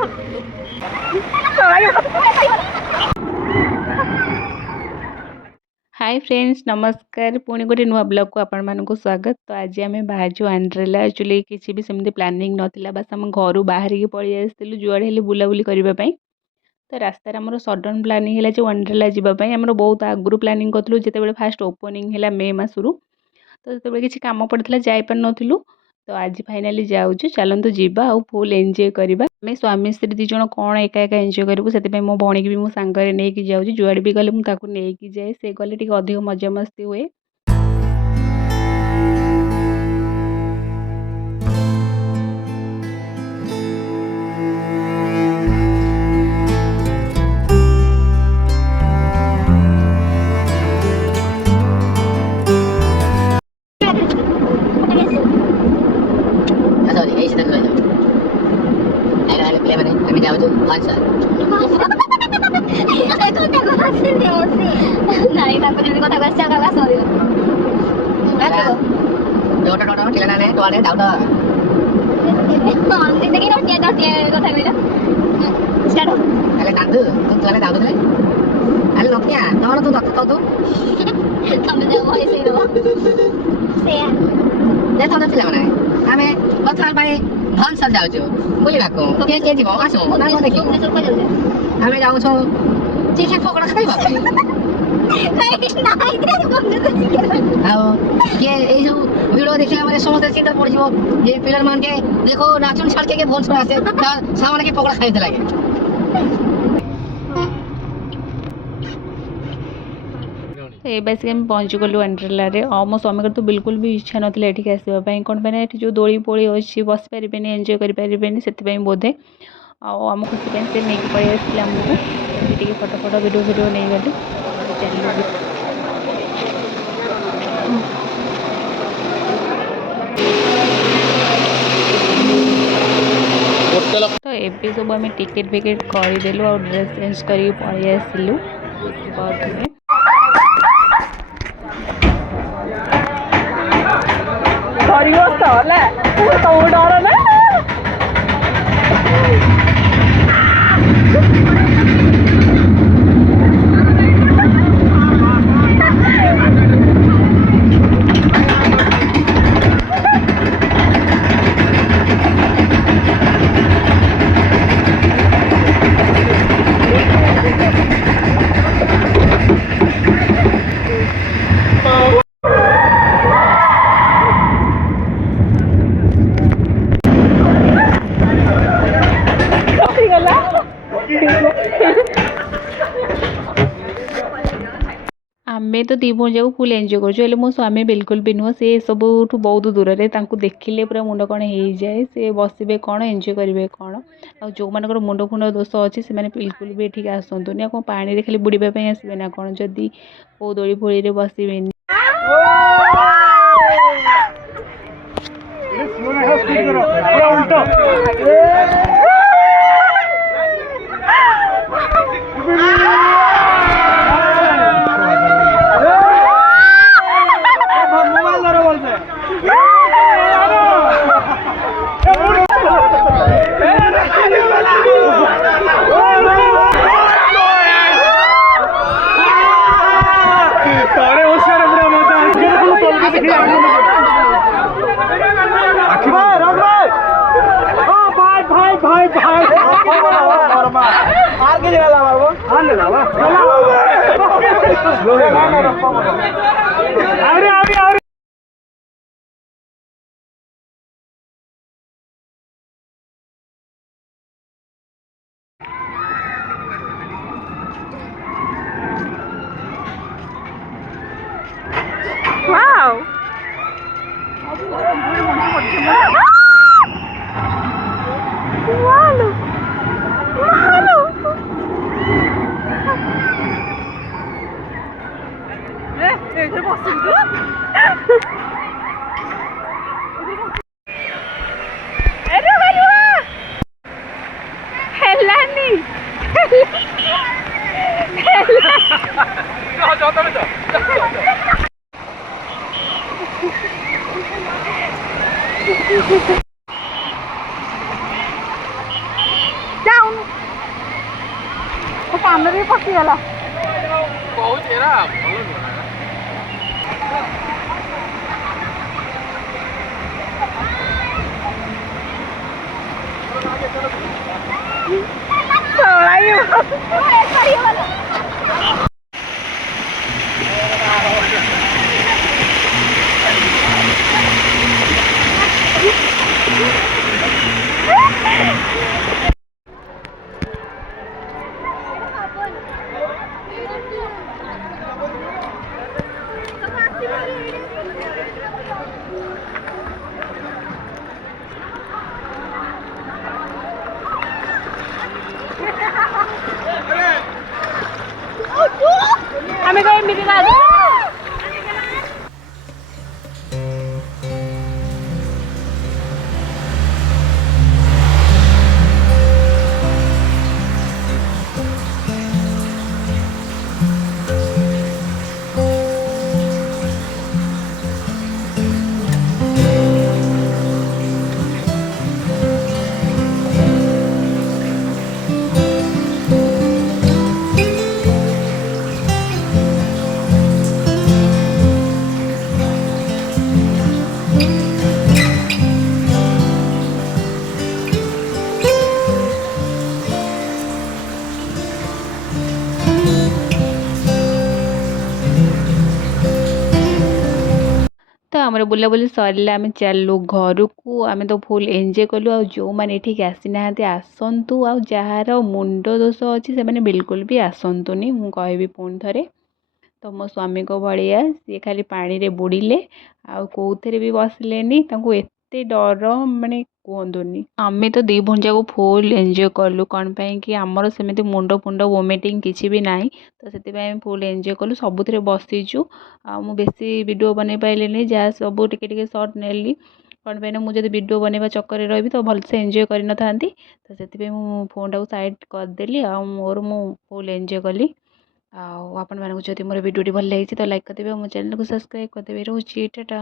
Hi friends नमस्कार पुणी गोटे नुआ ब्लॉग को आपण मानक स्वागत। तो आज आम बाहर वंडरला एक्चुअली किसी भी सेमती प्लानिंग नाला बस आम घर बाहर पलि आसलु जुआड़े हेल्ले बुलाबुली करने। तो रास्तार आमर सडन प्लानिंग है वंडरला जावाई आम बहुत आगु प्लानिंग करूँ जिते फास्ट ओपनिंग है मे मसरू। तो जो किसी कम पड़ता जापार नथिलु तो आज फाइनाली जाऊँ चलतु जीवा आ फुल एंजॉय करवा। आम स्वामी स्त्री दी जन कौन एका एका एंजॉय करूँ से मो भौणी की भी मुझे सांगे नहीं जाऊँ जुआड़े भी गले मुझे नहीं जाए से गले टी अधिक मजा मस्ती हुए। भुवनेश्वर जाऊँ बुलाक किए जीव आस आम जाऊँ चिकेन पकड़ा खाइबा किए यू भिड देखा समस्त चिंता पड़ जे पिलर मान के देखो नाचुन छाड़ के भुवनेश्वर आसे सामान के पकड़ा खाई लगे। तो ये बस आम पहुँची गलु वंडरला और मो स्वामी तो बिल्कुल भी इच्छा नाला ये आसवाई कौन पे जो दोली पोली अच्छी बस पारे एंजॉय करें से बोधे आम खुशी से नहीं पलि आसते आमको फटो फटो वीडियो वीडियो नहीं गली तो ये सब आम टिकेट फिकेट करदेलु और ड्रेस चेंज कर पलि आसलु डर ना आम तो दी भौणी जाक फुल एंजॉय कर मो स्वामी बिल्कुल भी नुह सी सब बहुत दूर से देखिले पूरा मुंड कौन हो जाए सी बसवे कौन एंजॉय करेंगे कौन आ जो मान मुंड फुंड दोष अच्छी से बिल्कुल भी ये आसतुनि कौन पानी खाली बुड़ापी आसबे ना कौन जदि को दोली फोड़ी बसबे Wow! କାନରେ ପଶିଗଲା। ଆମେ କଣ ଏମିତି ତ ଆମର ବୁଲାବୁଲି ସରିଲା ଆମେ ଚାଲୁ ଘରକୁ। ଆମେ ତ ଫୁଲ୍ ଏନ୍ଜୟ କଲୁ। ଆଉ ଯେଉଁମାନେ ଏଠିକି ଆସିନାହାନ୍ତି ଆସନ୍ତୁ, ଆଉ ଯାହାର ମୁଣ୍ଡ ଦୋଷ ଅଛି ସେମାନେ ବିଲକୁଲ ବି ଆସନ୍ତୁନି, ମୁଁ କହିବି ପୁଣି ଥରେ। ତ ମୋ ସ୍ୱାମୀଙ୍କ ଭଳିଆ ସିଏ ଖାଲି ପାଣିରେ ବୁଡ଼ିଲେ ଆଉ କେଉଁଥିରେ ବି ବସିଲେନି, ତାଙ୍କୁ ଏତେ ଡର ମାନେ କୁହନ୍ତୁନି। ଆମେ ତ 2 ଭଉଣୀ ଯାକ ଫୁଲ୍ ଏନ୍ଜୟ କଲୁ। କ'ଣ ପାଇଁ କି ଆମର ସେମିତି ମୁଣ୍ଡ ଫୁଣ୍ଡ ଭୋମିଟିଂ କିଛି ବି ନାହିଁ, ତ ସେଥିପାଇଁ ଆମେ ଫୁଲ୍ ଏନ୍ଜୟ କଲୁ। ସବୁଥିରେ ବସିଛୁ। ଆଉ ମୁଁ ବେଶୀ ଭିଡ଼ିଓ ବନେଇ ପାଇଲିନି, ଯାହା ସବୁ ଟିକେ ଟିକେ ସର୍ଟ ନେଲି। କ'ଣ ପାଇଁ ନା ମୁଁ ଯଦି ଭିଡ଼ିଓ ବନେଇବା ଚକ୍କରରେ ରହିବି ତ ଭଲସେ ଏନ୍ଜୟ କରିନଥାନ୍ତି। ତ ସେଥିପାଇଁ ମୁଁ ଫୋନ୍ଟାକୁ ସାଇଡ଼୍ କରିଦେଲି ଆଉ ମୁଁ ଫୁଲ୍ ଏନ୍ଜୟ କଲି। ଆଉ ଆପଣମାନଙ୍କୁ ଯଦି ମୋର ଭିଡ଼ିଓଟି ଭଲ ଲାଗିଛି ତ ଲାଇକ୍ କରିଦେବେ, ଆଉ ମୋ ଚ୍ୟାନେଲକୁ ସବସ୍କ୍ରାଇବ୍ କରିଦେବେ। ରହୁଛି, ଟାଟା।